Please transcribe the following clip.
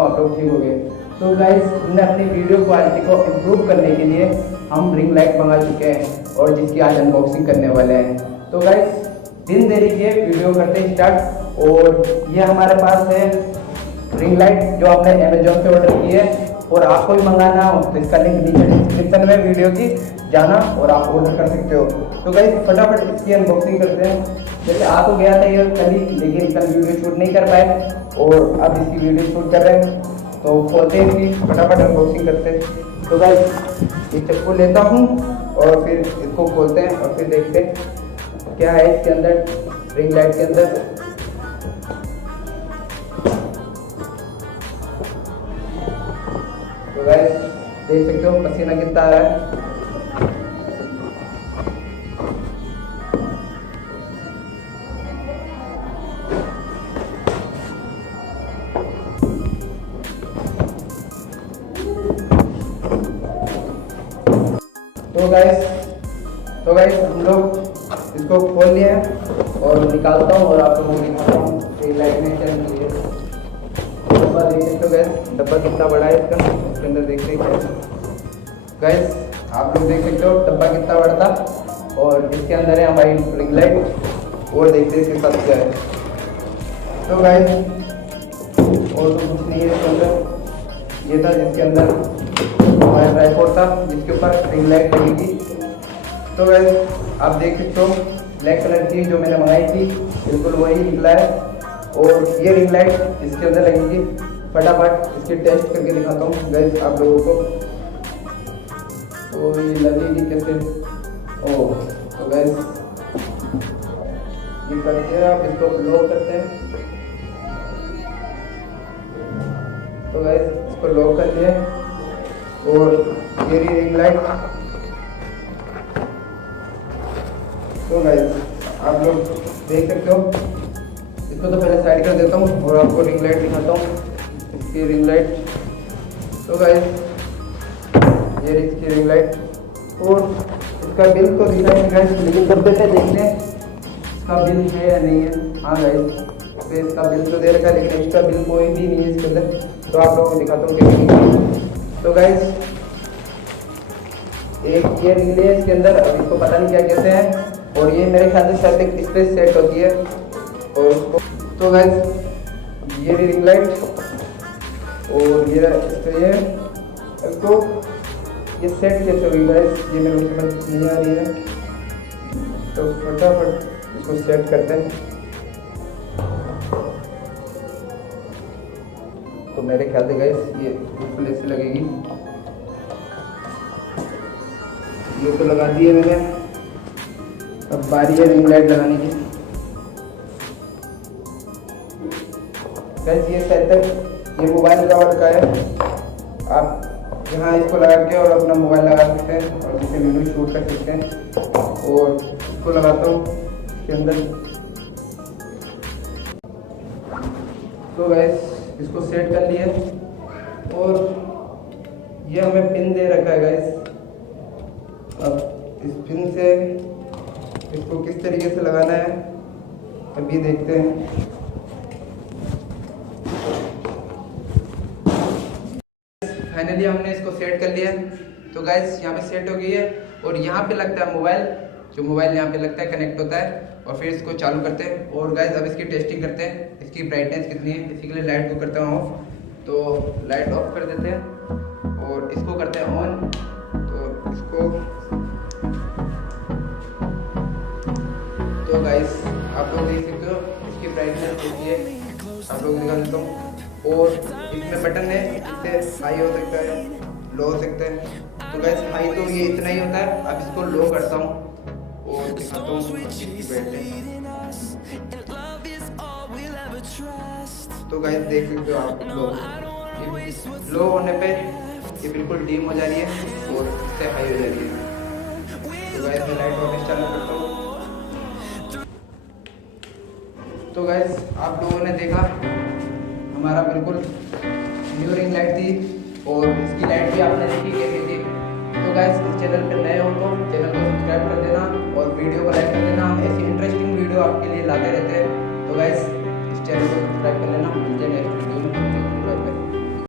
हूँ आप लोग ठीक हो गए। तो गाइस हमने अपनी वीडियो क्वालिटी को इम्प्रूव करने के लिए हम रिंग लाइट मंगा चुके हैं और जिसकी आज अनबॉक्सिंग करने वाले हैं। तो गाइस बिन देरी के वीडियो करते हैं स्टार्ट। और ये हमारे पास है रिंग लाइट जो आपने अमेजोन से ऑर्डर की है और आपको भी मंगाना हो तो इसका लिंक नीचे डिस्क्रिप्शन में वीडियो की जाना और आप ऑर्डर कर सकते हो। तो गाइस फटाफट इसकी अनबॉक्सिंग करते हैं। जैसे आ तो गया था ये कल ही, लेकिन कल वीडियो शूट नहीं कर पाए और अब इसकी वीडियो शूट कर रहे हैं। तो खोलते हैं इसकी, फटाफट अनबॉक्सिंग करते हैं। तो गाइस ये चप्पू लेता हूँ और फिर इसको खोलते हैं और फिर देखते हैं क्या है इसके अंदर, रिंग लाइट के अंदर। तो गाइस देख सकते हो पसीना कितना आ रहा है। तो गाइस हम लोग इसको खोल लिए हैं और निकालता हूँ और आप लोगों को दिखाता हूँ रिंग लाइट में क्या है। डब्बा देख सकते हो गाइस, डब्बा कितना बड़ा है इसका, इसके अंदर देखते हैं गाइस। आप लोग देख सकते हो डब्बा कितना बड़ा था और इसके अंदर है हमारी रिंग लाइट और देखते हैं इसके साथ क्या है। तो गाइस और तो कुछ नहीं है इसके अंदर, ये था जिसके अंदर हमारा ट्राइपॉड था जिसके ऊपर रिंग लाइट लगेगी। तो गाइस आप देख सकते हो ब्लैक कलर की जो मैंने मंगाई थी बिल्कुल वही निकला है और ये रिंग लाइट इसके अंदर लगेगी। फटाफट इसकी टेस्ट करके दिखाता हूँ गाइस आप लोगों को। तो ये लगेगी कैसे, ओह तो गाइस ये करते हैं, आप इसको लॉक करते हैं। तो गाइस इसको लॉक कर दिया और ये रिंग लाइट। तो गाइस आप लोग देख सकते हो, इसको तो पहले साइड कर देता हूँ और आपको रिंग लाइट दिखाता हूँ, इसकी रिंग लाइट। तो गाइस ये इसकी रिंग लाइट और इसका बिल तो दिखा नहीं गाइस, लेकिन डब्बे से देखते हैं इसका बिल है या नहीं है। हाँ गाइस तो इसका बिल तो दे रखा है लेकिन इसका बिल कोई भी नहीं है इसके अंदर। तो आप लोगों को दिखाता हूँ कैसे। तो गाइस एक ये रिंग है इसके अंदर, अब इसको पता नहीं क्या कहते हैं और ये मेरे ख्याल से शायद एक स्पेस सेट होती है और उसको। तो गाइस ये रिंग लाइट और ये इसको ये सेट कैसे होगी गाइस, ये मेरे को समझ नहीं आ रही है। तो फटाफट इसको सेट करते हैं। तो मेरे ख्याल से गाइस ये बिल्कुल ऐसे लगेगी। ये तो लगा दिए मैंने, अब बारी है रिंग लाइट लगाने की। गाइस ये सेटअप ये मोबाइल कवर का है, आप यहाँ इसको लगा के और अपना मोबाइल लगा सकते हैं और जिससे वीडियो शूट कर सकते हैं। और इसको लगाता हूँ इसके अंदर। तो गाइस इसको सेट कर लिए और ये हमें पिन दे रखा है गाइस। अब इस पिन से इसको किस तरीके से लगाना है अभी देखते हैं। फाइनली हमने इसको सेट कर लिया। तो गाइस यहाँ पे सेट हो गई है और यहाँ पे लगता है मोबाइल, जो मोबाइल यहाँ पे लगता है कनेक्ट होता है और फिर इसको चालू करते हैं। और गाइस अब इसकी टेस्टिंग करते हैं, इसकी ब्राइटनेस कितनी है। इसी के लिए लाइट को करते हैं ऑफ, तो लाइट ऑफ कर देते हैं और इसको करते हैं ऑन। तो इसको तो गाइस आप लोग देख सकते हो इसकी ब्राइटनेस कैसी है, आप लोग दिखा देता हूँ। और इसमें बटन है, इससे हाई हो सकता है, लो हो सकता है। तो गाइस हाई तो ये इतना ही होता है। अब इसको लो करता हूँ और दिखाता हूँ ब्राइटनेस। तो गाइस देख सकते हो आप लोग, लो होने पे ये बिल्कुल डीम हो जा रही है और इससे हाई हो जा रही है। तो गाइस मैं लाइट वापस चालू करता हूँ। तो गाइस आप लोगों ने देखा हमारा बिल्कुल न्यू रिंग लाइट थी और इसकी लाइट भी आपने देखी कैसी थी। तो गाइस इस चैनल पर नए हो तो चैनल को सब्सक्राइब कर देना और वीडियो को लाइक कर देना। हम ऐसी इंटरेस्टिंग वीडियो आपके लिए लाते रहते हैं। तो गाइस इस चैनल को सब्सक्राइब कर लेना।